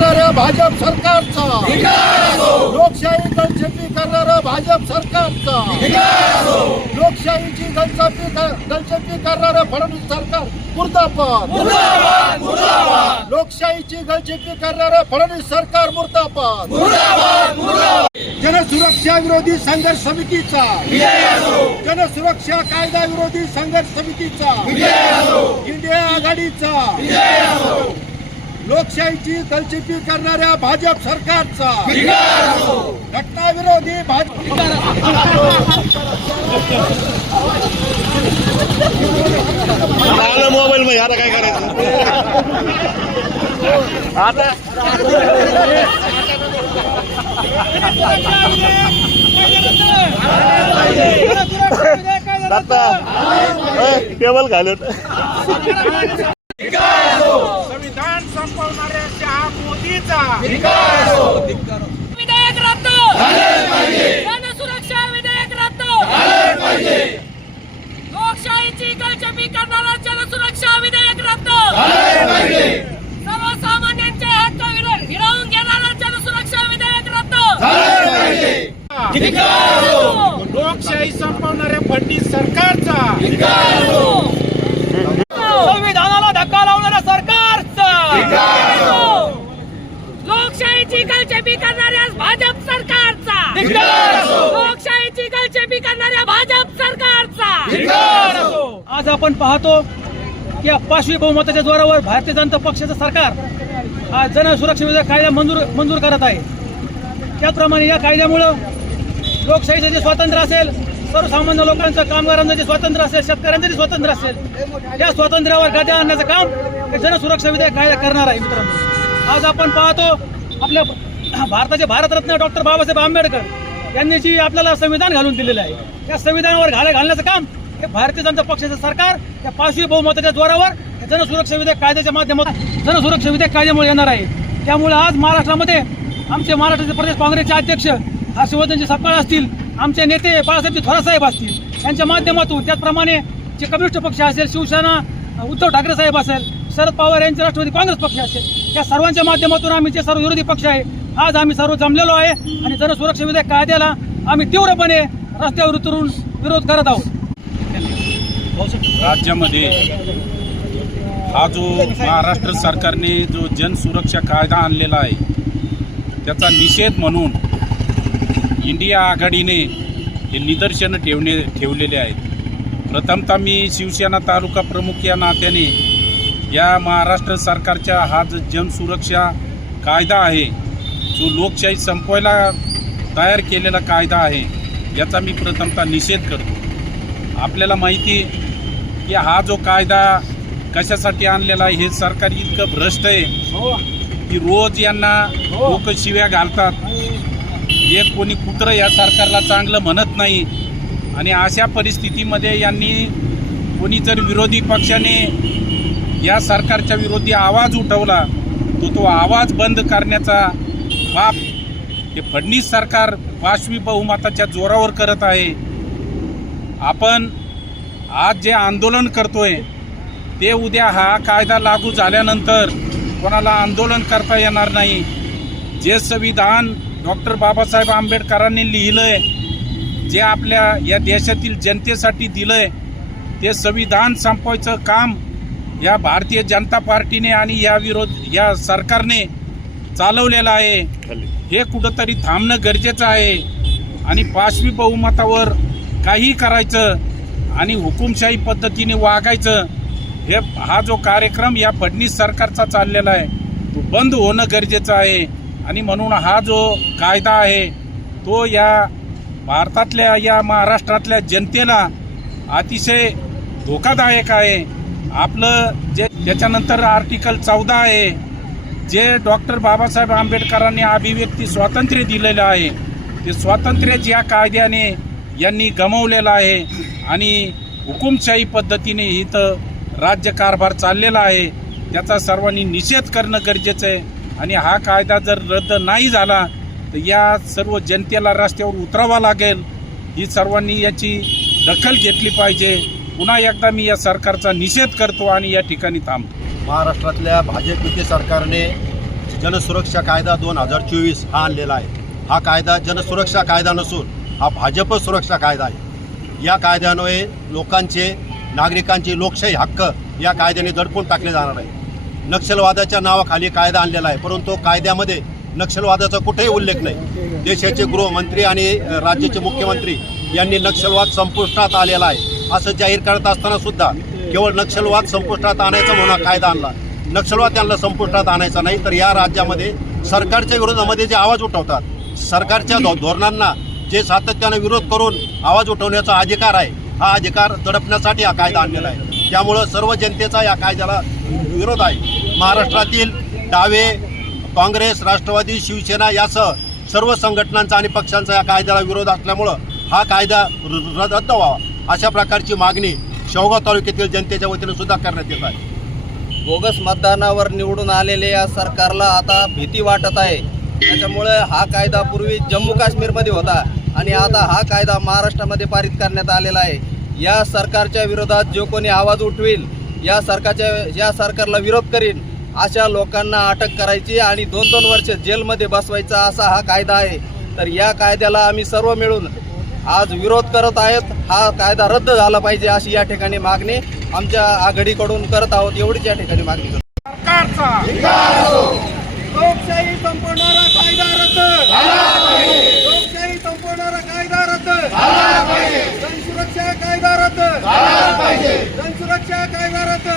भाजप सरकारचा. लोकशाही गलछेपी करणारं भाजप सरकारचा. लोकशाहीची गलछेपी गलछेपी करणारं फडणवीस सरकार मुर्दाबाद. लोकशाहीची गलछेपी करणारं फडणवीस सरकार मुर्दाबाद. जनसुरक्षा विरोधी संघर्ष समितीचा. जनसुरक्षा कायदा विरोधी संघर्ष समितीचा. इंडिया आघाडीचा. लोकशाहीची गलछेपी करणाऱ्या भाजप सरकारचा. घटनाविरोधी भाजप आलं मोबाईल मध्ये आता काय करायचं? आता आता टेबल घालत संविधान संपवणाऱ्या शहा मोदीचा विधेयक रद्द! सुरक्षा विधेयक रद्द! लोकशाहीची गळचेपी करणारा जनसुरक्षा विधेयक रद्द! सर्वसामान्यांचे हक्क हिरावून घेणारा जनसुरक्षा विधेयक रद्द! लोकशाही संपवणाऱ्या फडणवीस सरकारचा. संविधानाला धक्का लावणाऱ्या सरकारचा लोकशाहीची गळचेपी करणाऱ्या भाजप सरकारचा. लोकशाहीची गळचेपी करणाऱ्या भाजप सरकारचा. आज आपण पाहतो की या पाचवी बहुमताच्या जोरावर भारतीय जनता पक्षाचं सरकार हा जन सुरक्षा विधेयक कायदा मंजूर मंजूर करत आहे. त्याचप्रमाणे या कायद्यामुळं लोकशाहीचं जे स्वातंत्र्य असेल सर्वसामान्य लोकांचं कामगारांचं जे स्वातंत्र्य असेल शेतकऱ्यांचं जे स्वातंत्र्य असेल या स्वातंत्र्यावर गद्या आणण्याचं काम हे जनसुरक्षा विधेयक कायदा करणार आहे मित्रांनो. आज आपण पाहतो आपल्या भारताचे भारतरत्न डॉक्टर बाबासाहेब आंबेडकर यांनी जी आपल्याला संविधान घालून दिलेलं आहे त्या संविधानावर घाला घालण्याचं काम हे भारतीय जनता पक्षाचं सरकार या पाचवी बहुमताच्या जोरावर जनसुरक्षा विधेयक कायद्याच्या माध्यमातून जनसुरक्षा विधेयक कायद्यामुळे येणार आहे. त्यामुळे आज महाराष्ट्रामध्ये आमचे महाराष्ट्राचे प्रदेश काँग्रेसचे अध्यक्ष हर्षवर्धनजी सपकाळ असतील आमचे नेते बाळासाहेबजी थोरासाहेब असतील यांच्या माध्यमातून त्याचप्रमाणे जे कम्युनिस्ट पक्ष असेल शिवसेना उद्धव ठाकरे साहेब असेल शरद पवार यांचे राष्ट्रवादी काँग्रेस पक्ष असेल या सर्वांच्या माध्यमातून आम्ही जे सर्व विरोधी पक्ष आहे आज आम्ही सर्व जमलेलो आहे आणि जनसुरक्षा विधेयक कायद्याला आम्ही तीव्रपणे रस्त्यावर उतरून विरोध करत आहोत. राज्यामध्ये हा जो महाराष्ट्र सरकारने जो जनसुरक्षा कायदा आणलेला आहे त्याचा निषेध म्हणून इंडिया आघाडीने हे निदर्शनं ठेवणे ठेवलेले आहेत. प्रथमतः मी शिवसेना तालुका प्रमुख या नात्याने या महाराष्ट्र सरकारच्या हा जो जनसुरक्षा कायदा आहे. जो लोकशाही संपवायला तयार केलेला कायदा आहे याचा मी प्रथमतः निषेध करतो. आपल्याला माहिती की हा जो कायदा कशासाठी आणलेला आहे हे सरकार इतकं भ्रष्ट आहे की रोज यांना लोक शिव्या घालतात. एक कोणी कुत्रं या सरकारला चांगलं म्हणत नाही. आणि अशा परिस्थितीमध्ये यांनी कोणी जर विरोधी पक्षाने या सरकारच्या विरोधी आवाज उठवला तो तो आवाज बंद करण्याचा बाप हे फडणीस सरकार वाशवी बहुमताच्या जोरावर करत आहे. आपण आज जे आंदोलन करतोय ते उद्या हा कायदा लागू झाल्यानंतर कोणाला आंदोलन करता येणार नाही. जे संविधान डॉक्टर बाबासाहेब आंबेडकरांनी लिहिलंय जे आपल्या या देशातील जनतेसाठी दिलंय ते संविधान संपवायचं काम या भारतीय जनता पार्टीने आणि या विरोध या सरकारने चालवलेलं आहे. हे कुठंतरी थांबणं गरजेचं आहे. आणि पाचवी बहुमतावर काही करायचं आणि हुकुमशाही पद्धतीने वागायचं हे हा जो कार्यक्रम या फडणीस सरकारचा चाललेला आहे तो बंद होणं गरजेचं आहे. आणि म्हणून हा जो कायदा आहे तो या भारतातल्या या महाराष्ट्रातल्या जनतेला अतिशय धोकादायक आहे. आपलं जे त्याच्यानंतर आर्टिकल चौदा आहे जे डॉक्टर बाबासाहेब आंबेडकरांनी अभिव्यक्ती स्वातंत्र्य दिलेलं आहे ते स्वातंत्र्य या कायद्याने यांनी गमावलेलं आहे आणि हुकुमशाही पद्धतीने इथं राज्यकारभार चाललेला आहे त्याचा सर्वांनी निषेध करणं गरजेचं आहे. आणि हा कायदा जर रद्द नाही झाला तर या सर्व जनतेला रस्त्यावर उतरावा लागेल. ही सर्वांनी याची दखल घेतली पाहिजे. पुन्हा एकदा मी या सरकारचा निषेध करतो आणि या ठिकाणी थांबतो. महाराष्ट्रातल्या भाजप युती सरकारने जनसुरक्षा कायदा दोन हजार चोवीस हा आणलेला आहे. हा कायदा जनसुरक्षा कायदा नसून हा भाजप सुरक्षा कायदा आहे. या कायद्यामुळे लोकांचे नागरिकांचे लोकशाही हक्क या कायद्याने दडपून टाकले जाणार आहे. नक्षलवादाच्या नावाखाली कायदा आणलेला आहे परंतु कायद्यामध्ये नक्षलवादाचा कुठेही उल्लेख नाही. देशाचे गृहमंत्री आणि राज्याचे मुख्यमंत्री यांनी नक्षलवाद संपुष्टात आलेला आहे. असं जाहीर करत असताना सुद्धा केवळ नक्षलवाद संपुष्टात आणायचा म्हणून कायदा आणला. नक्षलवाद त्यांना संपुष्टात आणायचा नाही तर या राज्यामध्ये सरकारच्या विरोधामध्ये जे आवाज उठवतात सरकारच्या धोरणांना जे सातत्यानं विरोध करून आवाज उठवण्याचा अधिकार आहे हा अधिकार दडपण्यासाठी हा कायदा आणलेला आहे. त्यामुळं सर्व जनतेचा या कायद्याला विरोध आहे. महाराष्ट्रातील डावे काँग्रेस राष्ट्रवादी शिवसेना यासह सर्व संघटनांचा आणि पक्षांचा या कायद्याला विरोध असल्यामुळं हा कायदा रद्द व्हावा. अशा प्रकारची मागणी शेवगाव तालुक्यातील जनतेच्या वतीनं सुद्धा करण्यात येत आहे. बोगस मतदानावर निवडून आलेल्या या सरकारला आता भीती वाटत आहे. त्याच्यामुळे हा कायदा पूर्वी जम्मू काश्मीरमध्ये होता आणि आता हा कायदा महाराष्ट्रामध्ये पारित करण्यात आलेला आहे. या सरकारच्या विरोधात जो कोणी आवाज उठवेल या सरकारच्या या सरकारला विरोध करीन अशा लोकांना अटक करायची आणि दोन दोन वर्ष जेलमध्ये बसवायचा असा हा कायदा आहे. तर या कायद्याला आम्ही सर्व मिळून आज विरोध करत आहेत. हा कायदा रद्द झाला पाहिजे अशी या ठिकाणी मागणी आमच्या आघाडीकडून करत आहोत. एवढीच या ठिकाणी मागणी करतो. लोकशाही संपवणारा कायदा रद्द. लोकशाही संपवणारा कायदा रद्द. जनसुरक्षा कायदा रद्द. जनसुरक्षा कायदा रद्द.